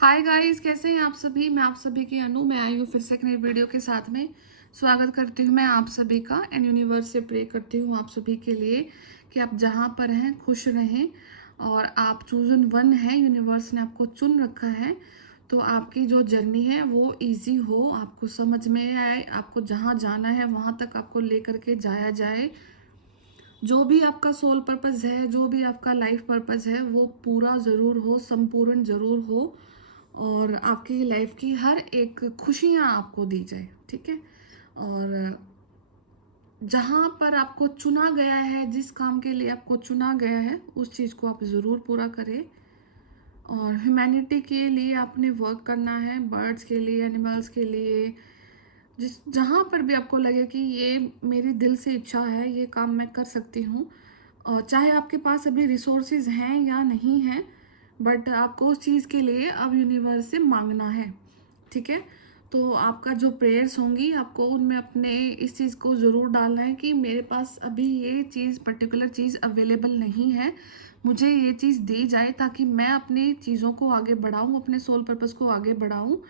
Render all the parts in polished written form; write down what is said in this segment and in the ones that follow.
Hi guys, कैसे हैं आप सभी। मैं आप सभी की अनु। मैं आई हूँ फिर से एक नई वीडियो के साथ में। स्वागत करती हूँ मैं आप सभी का एंड यूनिवर्स से प्रे करती हूँ आप सभी के लिए कि आप जहाँ पर हैं खुश रहें। और आप चूजन वन है, यूनिवर्स ने आपको चुन रखा है। तो आपकी जो जर्नी है वो इजी हो, आपको समझ में आए, आपको जहाँ जाना है वहाँ तक आपको लेकर के जाया जाए। जो भी आपका सोल पर्पस है, जो भी आपका लाइफ पर्पस है, वो पूरा ज़रूर हो, संपूर्ण ज़रूर हो। और आपकी लाइफ की हर एक खुशियाँ आपको दी जाए, ठीक है। और जहाँ पर आपको चुना गया है, जिस काम के लिए आपको चुना गया है, उस चीज़ को आप ज़रूर पूरा करें। और ह्यूमैनिटी के लिए आपने वर्क करना है, बर्ड्स के लिए, एनिमल्स के लिए, जिस जहाँ पर भी आपको लगे कि ये मेरी दिल से इच्छा है, ये काम मैं कर सकती हूँ। और चाहे आपके पास अभी रिसोर्सेज हैं या नहीं हैं, बट आपको उस चीज़ के लिए अब यूनिवर्स से मांगना है, ठीक है। तो आपका जो प्रेयर्स होंगी, आपको उनमें अपने इस चीज़ को ज़रूर डालना है कि मेरे पास अभी ये चीज़, पर्टिकुलर चीज़ अवेलेबल नहीं है, मुझे ये चीज़ दी जाए ताकि मैं अपनी चीज़ों को आगे बढ़ाऊँ, अपने सोल पर्पस को आगे बढ़ाऊँ।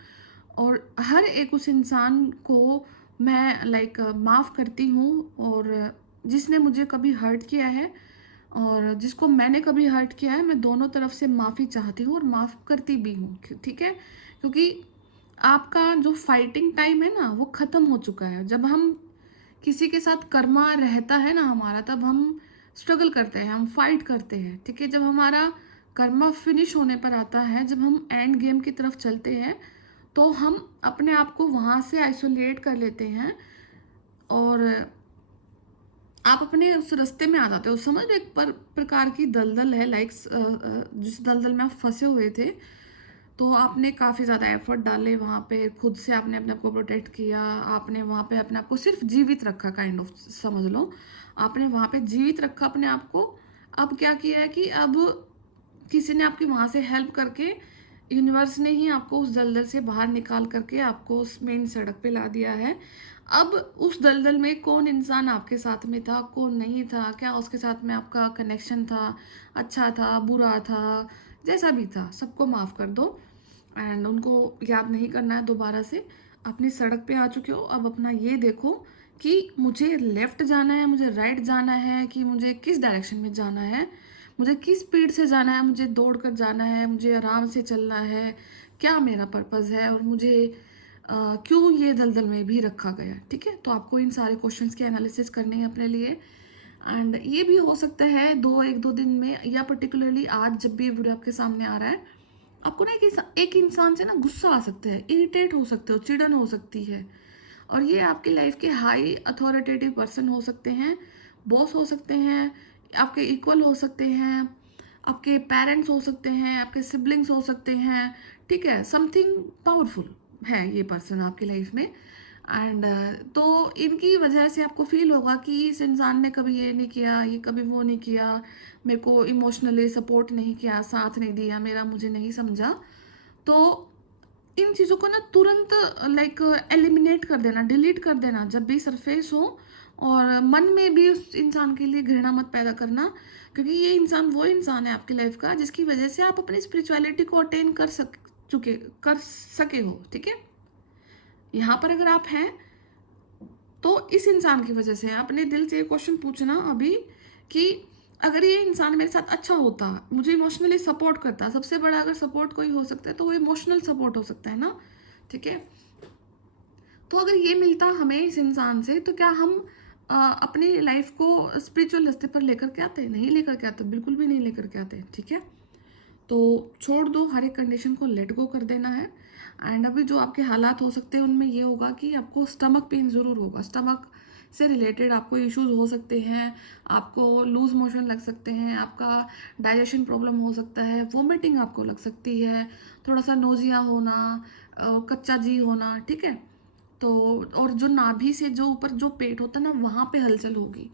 और हर एक उस इंसान को मैं माफ़ करती हूँ, और जिसने मुझे कभी हर्ट किया है और जिसको मैंने कभी हर्ट किया है, मैं दोनों तरफ से माफ़ी चाहती हूँ और माफ़ करती भी हूँ, ठीक है। क्योंकि आपका जो फाइटिंग टाइम है ना, वो ख़त्म हो चुका है। जब हम किसी के साथ कर्मा रहता है ना हमारा, तब हम स्ट्रगल करते हैं, हम फाइट करते हैं, ठीक है। जब हमारा कर्मा फिनिश होने पर आता है, जब हम एंड गेम की तरफ चलते हैं, तो हम अपने आप को वहाँ से आइसोलेट कर लेते हैं। और आप अपने उस रास्ते में आ जाते हो, समझ लो एक प्रकार की दलदल है, जिस दलदल में आप फंसे हुए थे। तो आपने काफ़ी ज़्यादा एफर्ट डाले वहाँ पे, खुद से आपने अपने आप को प्रोटेक्ट किया, आपने वहाँ पे अपने आप को सिर्फ जीवित रखा, काइंड ऑफ समझ लो। आपने वहाँ पे जीवित रखा अपने आप को। अब क्या किया है कि अब किसी ने आपकी वहाँ से हेल्प करके, यूनिवर्स ने ही आपको उस दलदल से बाहर निकाल करके आपको उस मेन सड़क पे ला दिया है। अब उस दलदल में कौन इंसान आपके साथ में था, कौन नहीं था, क्या उसके साथ में आपका कनेक्शन था, अच्छा था, बुरा था, जैसा भी था, सबको माफ़ कर दो। एंड उनको याद नहीं करना है दोबारा से। अपनी सड़क पे आ चुके हो, अब अपना ये देखो कि मुझे लेफ्ट जाना है, मुझे राइट जाना है, कि मुझे किस डायरेक्शन में जाना है, मुझे किस स्पीड से जाना है, मुझे दौड़ कर जाना है, मुझे आराम से चलना है, क्या मेरा पर्पज़ है, और मुझे क्यों ये दलदल में भी रखा गया है, ठीक है। तो आपको इन सारे क्वेश्चंस की एनालिसिस करनी है अपने लिए। एंड ये भी हो सकता है एक दो दिन में, या पर्टिकुलरली आज जब भी वीडियो आपके सामने आ रहा है, आपको ना एक इंसान से ना गुस्सा आ सकता है, इरिटेट हो सकते हो, चिड़न हो सकती है। और ये आपकी लाइफ के हाई अथॉरिटेटिव पर्सन हो सकते हैं, बॉस हो सकते हैं, आपके इक्वल हो सकते हैं, आपके पेरेंट्स हो सकते हैं, आपके सिबलिंग्स हो सकते हैं, ठीक है। समथिंग पावरफुल है ये पर्सन आपकी लाइफ में। एंड तो इनकी वजह से आपको फील होगा कि इस इंसान ने कभी ये नहीं किया, ये कभी वो नहीं किया, मेरे को इमोशनली सपोर्ट नहीं किया, साथ नहीं दिया मेरा, मुझे नहीं समझा। तो इन चीज़ों को ना तुरंत एलिमिनेट कर देना, डिलीट कर देना जब भी सरफेस हो। और मन में भी उस इंसान के लिए घृणा मत पैदा करना, क्योंकि ये इंसान वो इंसान है आपकी लाइफ का जिसकी वजह से आप अपनी स्पिरिचुअलिटी को अटेन कर सके हो, ठीक है। यहाँ पर अगर आप हैं तो इस इंसान की वजह से अपने दिल से ये क्वेश्चन पूछना अभी कि अगर ये इंसान मेरे साथ अच्छा होता, मुझे इमोशनली सपोर्ट करता, सबसे बड़ा अगर सपोर्ट कोई हो सकता है तो वो इमोशनल सपोर्ट हो सकता है ना, ठीक है। तो अगर ये मिलता हमें इस इंसान से, तो क्या हम अपनी लाइफ को स्पिरिचुअल रास्ते पर लेकर के आते? नहीं लेकर के आते, बिल्कुल भी नहीं लेकर के आते, ठीक है। तो छोड़ दो, हर एक कंडीशन को लेट गो कर देना है। एंड अभी जो आपके हालात हो सकते हैं उनमें ये होगा कि आपको स्टमक पेन ज़रूर होगा, स्टमक से रिलेटेड आपको इश्यूज हो सकते हैं, आपको लूज मोशन लग सकते हैं, आपका डाइजेशन प्रॉब्लम हो सकता है, वोमिटिंग आपको लग सकती है, थोड़ा सा नोजिया होना, कच्चा जी होना, ठीक है। तो और जो नाभि से जो ऊपर जो पेट होता है ना, वहाँ पे हलचल होगी,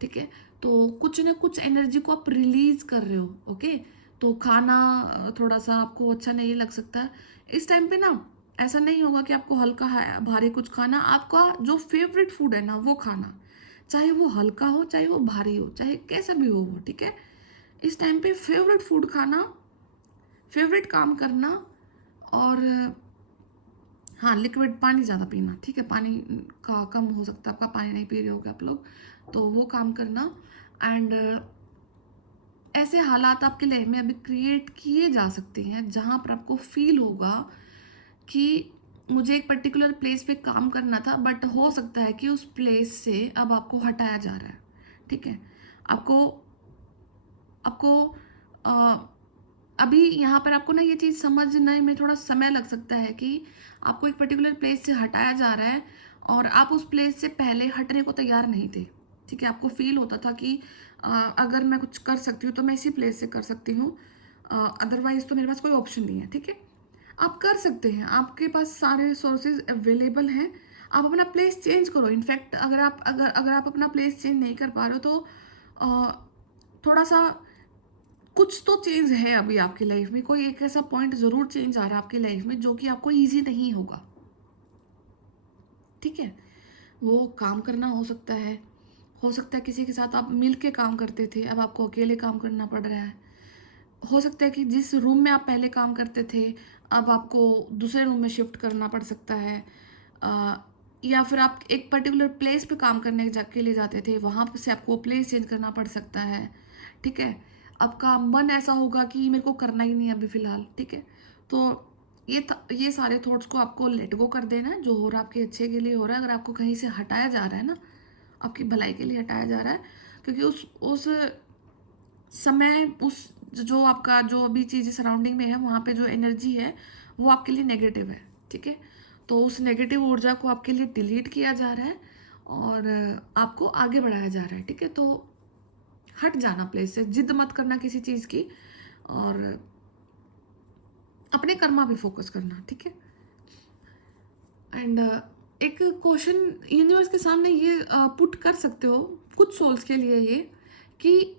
ठीक है। तो कुछ ना कुछ एनर्जी को आप रिलीज कर रहे हो, ओके। तो खाना थोड़ा सा आपको अच्छा नहीं लग सकता इस टाइम पे ना। ऐसा नहीं होगा कि आपको हल्का भारी कुछ खाना, आपका जो फेवरेट फूड है ना वो खाना, चाहे वो हल्का हो, चाहे वो भारी हो, चाहे कैसा भी हो वो, ठीक है। इस टाइम पे फेवरेट फूड खाना, फेवरेट काम करना, और हाँ, लिक्विड पानी ज़्यादा पीना, ठीक है, पानी का कम हो सकता है, आपका पानी नहीं पी रहे होगे आप लोग, तो वो काम करना। एंड ऐसे हालात आपके लाइफ में अभी क्रिएट किए जा सकते हैं जहाँ पर आपको फील होगा कि मुझे एक पर्टिकुलर प्लेस पे काम करना था, बट हो सकता है कि उस प्लेस से अब आपको हटाया जा रहा है, ठीक है। आपको आपको अ, अभी यहाँ पर आपको ना ये चीज़ समझने में थोड़ा समय लग सकता है कि आपको एक पर्टिकुलर प्लेस से हटाया जा रहा है और आप उस प्लेस से पहले हटने को तैयार नहीं थे, ठीक है। आपको फील होता था कि अगर मैं कुछ कर सकती हूँ तो मैं इसी प्लेस से कर सकती हूँ, अदरवाइज तो मेरे पास कोई ऑप्शन नहीं है, ठीक है। आप कर सकते हैं, आपके पास सारे सोर्सेज अवेलेबल हैं। आप अपना प्लेस चेंज करो। इनफैक्ट अगर आप अपना प्लेस चेंज नहीं कर पा रहे हो तो अ, थोड़ा सा कुछ तो चेंज है अभी आपकी लाइफ में, कोई एक ऐसा पॉइंट ज़रूर चेंज आ रहा है आपकी लाइफ में जो कि आपको ईजी नहीं होगा, ठीक है। वो काम करना हो सकता है किसी के साथ आप मिल के काम करते थे, अब आपको अकेले काम करना पड़ रहा है। हो सकता है कि जिस रूम में आप पहले काम करते थे अब आपको दूसरे रूम में शिफ्ट करना पड़ सकता है, अ, या फिर आप एक पर्टिकुलर प्लेस पे काम करने के लिए जाते थे, वहाँ से आपको प्लेस चेंज करना पड़ सकता है, ठीक है। आपका मन ऐसा होगा कि मेरे को करना ही नहीं है अभी फ़िलहाल, ठीक है। तो ये सारे थॉट्स को आपको लेट गो कर देना है। जो हो रहा है आपके अच्छे के लिए हो रहा है। अगर आपको कहीं से हटाया जा रहा है ना, आपकी भलाई के लिए हटाया जा रहा है, क्योंकि उस समय उस जो आपका जो भी चीज़ सराउंडिंग में है वहाँ पे जो एनर्जी है वो आपके लिए नेगेटिव है, ठीक है। तो उस नेगेटिव ऊर्जा को आपके लिए डिलीट किया जा रहा है और आपको आगे बढ़ाया जा रहा है, ठीक है। तो हट जाना प्लेस से, जिद मत करना किसी चीज़ की, और अपने कर्मा पे फोकस करना, ठीक है। एंड एक क्वेश्चन यूनिवर्स के सामने ये पुट कर सकते हो कुछ सोल्स के लिए, ये कि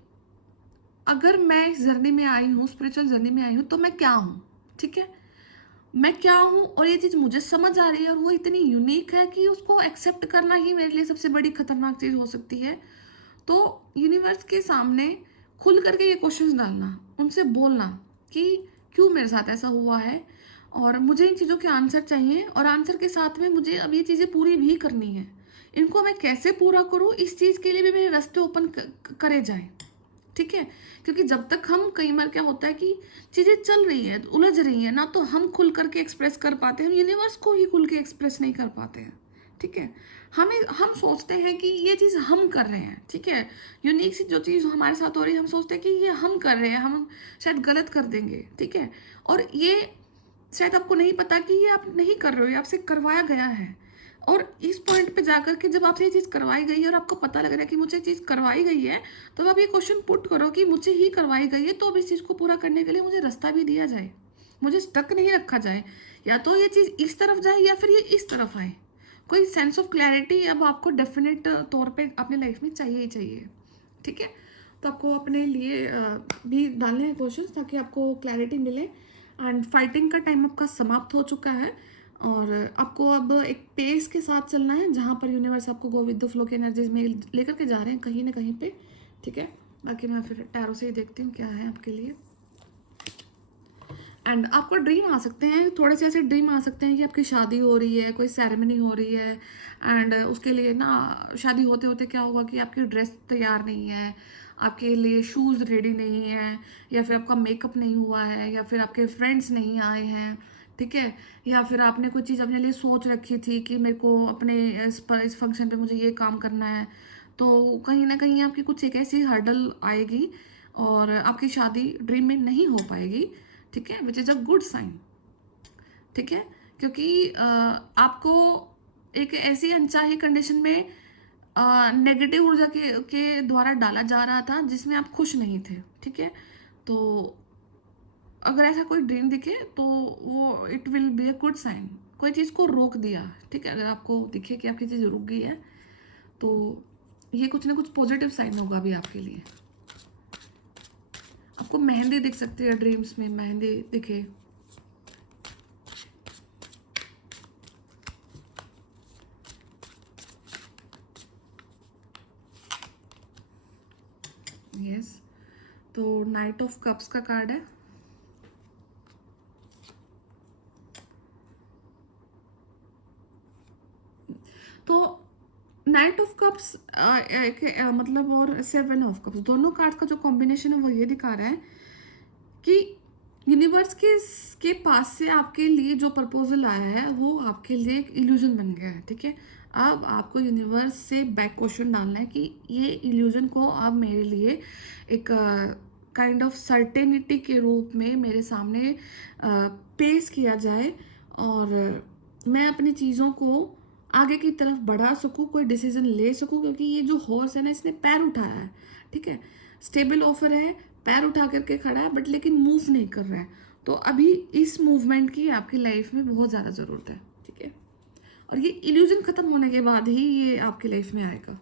अगर मैं इस जर्नी में आई हूँ, स्पिरिचुअल जर्नी में आई हूँ, तो मैं क्या हूँ, ठीक है। मैं क्या हूँ और ये चीज़ मुझे समझ आ रही है और वो इतनी यूनिक है कि उसको एक्सेप्ट करना ही मेरे लिए सबसे बड़ी खतरनाक चीज़ हो सकती है। तो यूनिवर्स के सामने खुल करके ये क्वेश्चंस डालना, उनसे बोलना कि क्यों मेरे साथ ऐसा हुआ है और मुझे इन चीज़ों के आंसर चाहिए, और आंसर के साथ में मुझे अब ये चीज़ें पूरी भी करनी है। इनको मैं कैसे पूरा करूँ, इस चीज़ के लिए भी मेरे रास्ते ओपन करे जाएं, ठीक है। क्योंकि जब तक हम, कई बार क्या होता है कि चीज़ें चल रही हैं, उलझ रही हैं ना, तो हम खुल करके एक्सप्रेस कर पाते हैं, हम यूनिवर्स को ही खुल के एक्सप्रेस नहीं कर पाते हैं, ठीक है। हम सोचते हैं कि ये चीज़ हम कर रहे हैं, ठीक है। यूनिक सी जो चीज़ हमारे साथ हो रही है, हम सोचते हैं कि ये हम कर रहे हैं, हम शायद गलत कर देंगे, ठीक है। और ये शायद आपको नहीं पता कि ये आप नहीं कर रहे हो, ये आपसे करवाया गया है। और इस पॉइंट पे जाकर के जब आपसे ये चीज़ करवाई गई है और आपको पता लग रहा है कि मुझे चीज़ करवाई गई है, तो आप ये क्वेश्चन पुट करो कि मुझे ही करवाई गई है, तो अब इस चीज़ को पूरा करने के लिए मुझे रास्ता भी दिया जाए, मुझे स्टक नहीं रखा जाए, या तो ये चीज़ इस तरफ जाए या फिर ये इस तरफ आए। कोई सेंस ऑफ क्लैरिटी अब आपको डेफिनेट तौर पे अपने लाइफ में चाहिए ही चाहिए, ठीक है। तो आपको अपने लिए भी डालने हैं क्वेश्चन ताकि आपको क्लैरिटी मिले। एंड फाइटिंग का टाइम आपका समाप्त हो चुका है और आपको अब एक पेस के साथ चलना है जहाँ पर यूनिवर्स आपको गो विद द फ्लो की एनर्जीज में लेकर के जा रहे हैं कहीं ना कहीं पे, ठीक है। बाकी मैं फिर टैरो से ही देखती हूँ क्या है आपके लिए। एंड आपको ड्रीम आ सकते हैं, थोड़े से ऐसे ड्रीम आ सकते हैं कि आपकी शादी हो रही है, कोई सेरेमनी हो रही है, एंड उसके लिए ना शादी होते होते क्या होगा कि आपकी ड्रेस तैयार नहीं है, आपके लिए शूज़ रेडी नहीं है, या फिर आपका मेकअप नहीं हुआ है, या फिर आपके फ्रेंड्स नहीं आए हैं, ठीक है। या फिर आपने कोई चीज़ अपने लिए सोच रखी थी कि मेरे को अपने इस फंक्शन पे मुझे ये काम करना है, तो कहीं ना कहीं आपकी कुछ एक ऐसी हर्डल आएगी और आपकी शादी ड्रीम में नहीं हो पाएगी, ठीक है, which is a good sign, ठीक है। क्योंकि आपको एक ऐसी अनचाही कंडीशन में नेगेटिव ऊर्जा के द्वारा डाला जा रहा था जिसमें आप खुश नहीं थे, ठीक है। तो अगर ऐसा कोई ड्रीम दिखे तो वो it will be a good sign, कोई चीज़ को रोक दिया, ठीक है। अगर आपको दिखे कि आपकी चीज़ रुक गई है तो ये कुछ ना कुछ पॉजिटिव साइन होगा अभी आपके लिए। आपको मेहंदी दिख सकती है ड्रीम्स में, मेहंदी दिखे, यस। तो नाइट ऑफ कप्स का कार्ड है, नाइट ऑफ कप्स मतलब और 7 ऑफ कप्स, दोनों कार्ड का जो कॉम्बिनेशन है वो ये दिखा रहा है कि यूनिवर्स के पास से आपके लिए जो प्रपोजल आया है वो आपके लिए एक इल्यूजन बन गया है, ठीक है। अब आपको यूनिवर्स से बैक क्वेश्चन डालना है कि ये इल्यूजन को अब मेरे लिए एक काइंड ऑफ सर्टेनिटी के रूप में मेरे सामने पेश किया जाए, और मैं अपनी चीज़ों को आगे की तरफ बढ़ा सकूँ, कोई डिसीजन ले सकूँ, क्योंकि ये जो हॉर्स है ना, इसने पैर उठाया है, ठीक है। स्टेबल ऑफर है, पैर उठा करके खड़ा है, बट लेकिन मूव नहीं कर रहा है। तो अभी इस मूवमेंट की आपकी लाइफ में बहुत ज़्यादा ज़रूरत है, ठीक है। और ये इल्यूजन ख़त्म होने के बाद ही ये आपकी लाइफ में आएगा।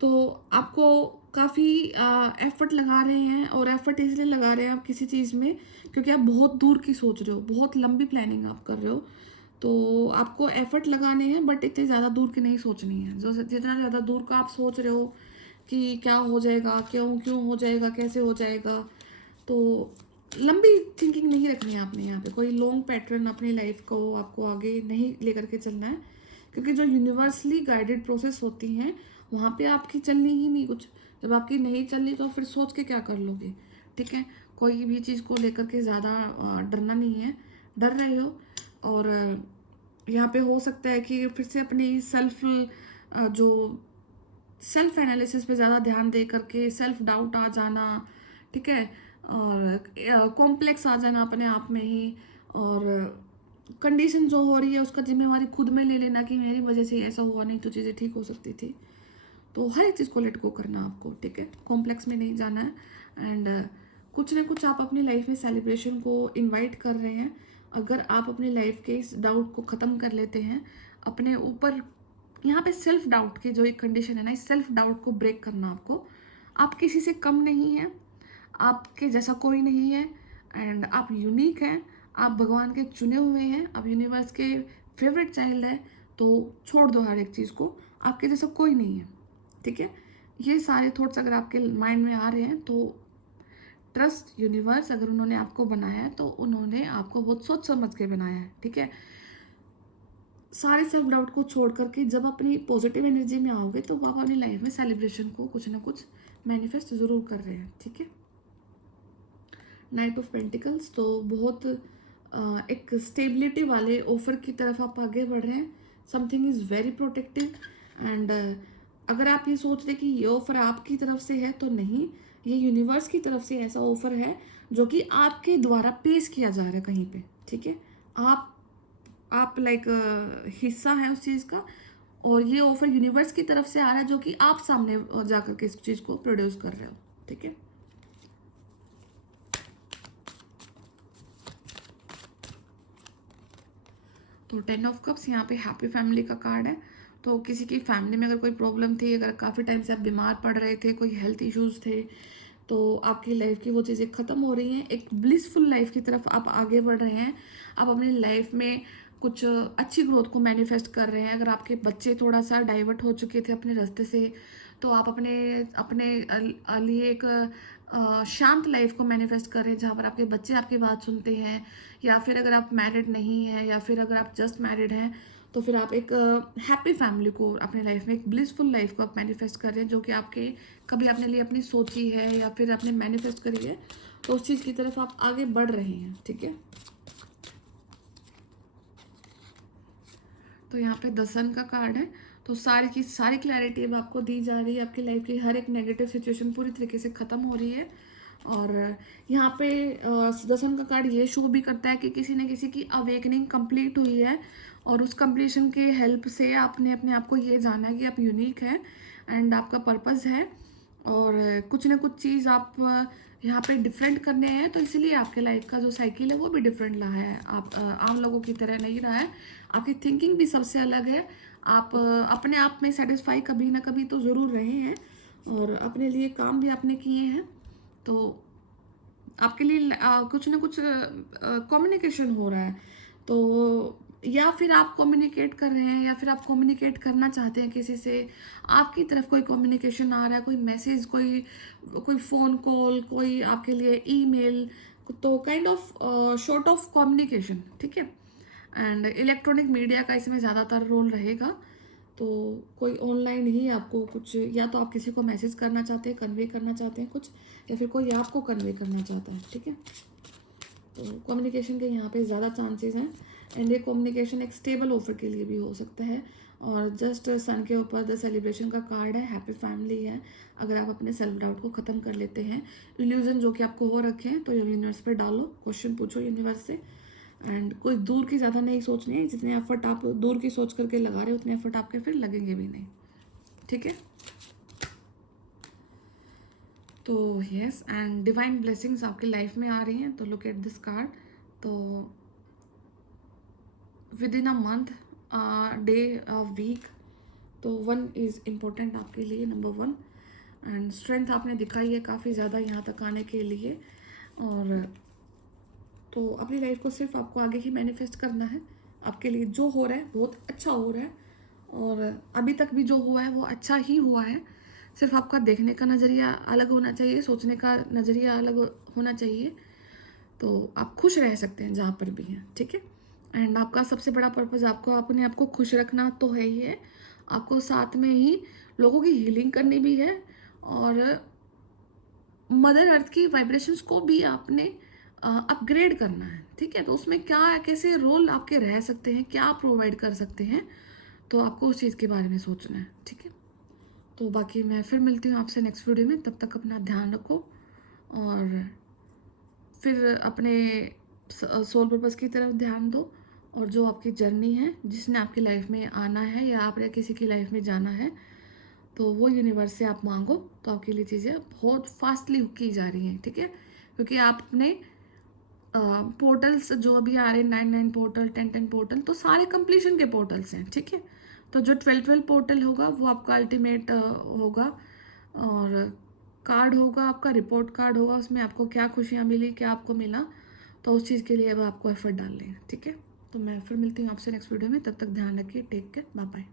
तो आपको काफ़ी एफर्ट लगा रहे हैं, और एफर्ट इसलिए लगा रहे हैं आप किसी चीज़ में क्योंकि आप बहुत दूर की सोच रहे हो, बहुत लंबी प्लानिंग आप कर रहे हो। तो आपको एफर्ट लगाने हैं, बट इतने ज़्यादा दूर की नहीं सोचनी है। जो जितना ज़्यादा दूर का आप सोच रहे हो कि क्या हो जाएगा, क्यों क्यों हो जाएगा, कैसे हो जाएगा, तो लंबी थिंकिंग नहीं रखनी है आपने। यहाँ पे कोई लॉन्ग पैटर्न अपनी लाइफ को आपको आगे नहीं लेकर के चलना है, क्योंकि जो यूनिवर्सली गाइडेड प्रोसेस होती हैं वहाँ पे आपकी चलनी ही नहीं कुछ। जब आपकी नहीं चलनी तो फिर सोच के क्या कर लोगे, ठीक है। कोई भी चीज़ को लेकर के ज़्यादा डरना नहीं है। डर रहे हो और यहाँ पे हो सकता है कि फिर से अपनी जो सेल्फ एनालिसिस पे ज़्यादा ध्यान दे करके सेल्फ डाउट आ जाना, ठीक है, और कॉम्प्लेक्स आ जाना अपने आप में ही, और कंडीशन जो हो रही है उसका जिम्मेवारी खुद में ले लेना कि मेरी वजह से ऐसा हुआ, नहीं तो चीज़ें ठीक हो सकती थी। तो हर एक चीज़ को लेट गो करना आपको, ठीक है। कॉम्प्लेक्स में नहीं जाना है। एंड कुछ ना कुछ आप अपनी लाइफ में सेलिब्रेशन को इनवाइट कर रहे हैं। अगर आप अपनी लाइफ के इस डाउट को ख़त्म कर लेते हैं अपने ऊपर, यहाँ पे सेल्फ डाउट की जो एक कंडीशन है ना, इस सेल्फ डाउट को ब्रेक करना आपको। आप किसी से कम नहीं हैं, आपके जैसा कोई नहीं है, एंड आप यूनिक हैं, आप भगवान के चुने हुए हैं, आप यूनिवर्स के फेवरेट चाइल्ड हैं। तो छोड़ दो हर एक चीज़ को, आपके जैसा कोई नहीं है, ठीक है। ये सारे थॉट्स अगर आपके माइंड में आ रहे हैं तो ट्रस्ट यूनिवर्स, अगर उन्होंने आपको बनाया है तो उन्होंने आपको बहुत सोच समझ के बनाया है, ठीक है। सारे सेल्फ डाउट को छोड़ करके जब अपनी पॉजिटिव एनर्जी में आओगे तो आप अपनी लाइफ में सेलिब्रेशन को कुछ ना कुछ मैनिफेस्ट ज़रूर कर रहे हैं, ठीक है। नाइट ऑफ पेंटिकल्स, तो बहुत एक स्टेबिलिटी वाले ऑफर की तरफ आप आगे बढ़ रहे हैं। Something is very protective, and अगर आप ये सोच रहे कि ये ऑफर आपकी तरफ से है, तो नहीं, ये यूनिवर्स की तरफ से ऐसा ऑफर है जो कि आपके द्वारा पेश किया जा रहा है कहीं पे, ठीक है। आप लाइक हिस्सा है उस चीज़ का, और ये ऑफर यूनिवर्स की तरफ से आ रहा है जो कि आप सामने जाकर के इस चीज़ को प्रोड्यूस कर रहे हो, ठीक है। तो 10 ऑफ कप्स यहाँ पे हैप्पी फैमिली का कार्ड है। तो किसी की फैमिली में अगर कोई प्रॉब्लम थी, अगर काफ़ी टाइम से आप बीमार पड़ रहे थे, कोई हेल्थ इश्यूज थे, तो आपकी लाइफ की वो चीज़ें ख़त्म हो रही हैं। एक ब्लिसफुल लाइफ की तरफ आप आगे बढ़ रहे हैं। आप अपनी लाइफ में कुछ अच्छी ग्रोथ को मैनिफेस्ट कर रहे हैं। अगर आपके बच्चे थोड़ा सा डाइवर्ट हो चुके थे अपने रास्ते से, तो आप अपने अपने लिए एक शांत लाइफ को मैनिफेस्ट कर रहे हैं जहाँ पर आपके बच्चे आपकी बात सुनते हैं। या फिर अगर आप मैरिड नहीं हैं, या फिर अगर आप जस्ट मैरिड हैं, तो फिर आप एक हैप्पी फैमिली को अपनी लाइफ में, एक ब्लिसफुल लाइफ को आप मैनिफेस्ट कर रहे हैं जो कि आपके कभी अपने लिए अपनी सोची है या फिर आपने मैनिफेस्ट करी है, तो उस चीज़ की तरफ आप आगे बढ़ रहे हैं, ठीक है। तो यहाँ पे द सन का कार्ड है। तो सारी की सारी क्लैरिटी अब आपको दी जा रही है। आपकी लाइफ की हर एक नेगेटिव सिचुएशन पूरी तरीके से ख़त्म हो रही है। और यहाँ पे द सन का कार्ड ये शो भी करता है कि किसी न किसी की अवेकनिंग कंप्लीट हुई है, और उस कंप्लीशन के हेल्प से आपने अपने आप को ये जाना है कि आप यूनिक हैं एंड आपका पर्पस है, और कुछ ना कुछ चीज़ आप यहाँ पे डिफरेंट करने हैं। तो इसीलिए आपके लाइफ का जो साइकिल है वो भी डिफरेंट रहा है, आप आम लोगों की तरह नहीं रहा है। आपकी थिंकिंग भी सबसे अलग है। आप अपने आप में सेटिस्फाई कभी ना कभी तो ज़रूर रहे हैं, और अपने लिए काम भी आपने किए हैं। तो आपके लिए कुछ ना कुछ कम्युनिकेशन हो रहा है। तो या फिर आप कम्युनिकेट कर रहे हैं या फिर आप कम्युनिकेट करना चाहते हैं किसी से, आपकी तरफ कोई कम्युनिकेशन आ रहा है, कोई मैसेज, कोई कोई फ़ोन कॉल, कोई आपके लिए ईमेल, तो kind of short of communication, ठीक है। एंड इलेक्ट्रॉनिक मीडिया का इसमें ज़्यादातर रोल रहेगा। तो कोई ऑनलाइन ही आपको कुछ, या तो आप किसी को मैसेज करना चाहते हैं, कन्वे करना चाहते हैं कुछ, या फिर कोई आपको कन्वे करना चाहता है, ठीक है। तो कम्युनिकेशन के यहाँ पे ज़्यादा चांसेस हैं। एंड ये कम्युनिकेशन एक स्टेबल ऑफर के लिए भी हो सकता है। और जस्ट सन के ऊपर द सेलिब्रेशन का कार्ड है, हैप्पी फैमिली है। अगर आप अपने सेल्फ डाउट को ख़त्म कर लेते हैं, इल्यूजन जो कि आपको हो रखे हैं, तो यूनिवर्स पे डालो, क्वेश्चन पूछो यूनिवर्स से। एंड कोई दूर की ज़्यादा नहीं सोचनी है, जितने एफर्ट आप दूर की सोच करके लगा रहे हो उतने एफर्ट आपके फिर लगेंगे भी नहीं, ठीक है। तो यस, एंड डिवाइन ब्लेसिंग्स आपकी लाइफ में आ रही हैं। तो लुक एट दिस कार्ड। तो within a month, day, week, तो 1 इज़ इम्पोर्टेंट आपके लिए, नंबर 1। एंड स्ट्रेंथ आपने दिखाई है काफ़ी ज़्यादा यहाँ तक आने के लिए। और तो अपनी लाइफ को सिर्फ आपको आगे ही मैनिफेस्ट करना है। आपके लिए जो हो रहा है बहुत अच्छा हो रहा है, और अभी तक भी जो हुआ है वो अच्छा ही हुआ है। सिर्फ आपका देखने का नज़रिया अलग होना चाहिए, सोचने का नज़रिया अलग होना चाहिए। तो आप खुश रह सकते हैं जहाँ पर भी हैं, ठीक है। एंड आपका सबसे बड़ा पर्पज़ आपको अपने आप को खुश रखना तो है ही है, आपको साथ में ही लोगों की हीलिंग करनी भी है, और मदर अर्थ की वाइब्रेशंस को भी आपने अपग्रेड करना है, ठीक है। तो उसमें क्या कैसे रोल आपके रह सकते हैं, क्या प्रोवाइड कर सकते हैं, तो आपको उस चीज़ के बारे में सोचना है, ठीक है। तो बाकी मैं फिर मिलती हूँ आपसे नेक्स्ट वीडियो में। तब तक अपना ध्यान रखो, और फिर अपने सोल पर्पस की तरफ ध्यान दो। और जो आपकी जर्नी है, जिसने आपकी लाइफ में आना है या आपने किसी की लाइफ में जाना है, तो वो यूनिवर्स से आप मांगो, तो आपके लिए चीज़ें बहुत फास्टली की जा रही हैं, ठीक है। क्योंकि आप अपने पोर्टल्स जो अभी आ रहे हैं, 9-9 पोर्टल, 10-10 पोर्टल, तो सारे कंप्लीशन के पोर्टल्स हैं, ठीक है। तो जो 12-12 पोर्टल होगा वो आपका अल्टीमेट होगा। और कार्ड होगा आपका, रिपोर्ट कार्ड होगा, उसमें आपको क्या खुशियाँ मिली, क्या आपको मिला, तो उस चीज़ के लिए अब आपको एफर्ट डालने हैं, ठीक है। तो मैं फिर मिलती हूँ आपसे नेक्स्ट वीडियो में। तब तक ध्यान रखिए, टेक केयर, बाय बाय।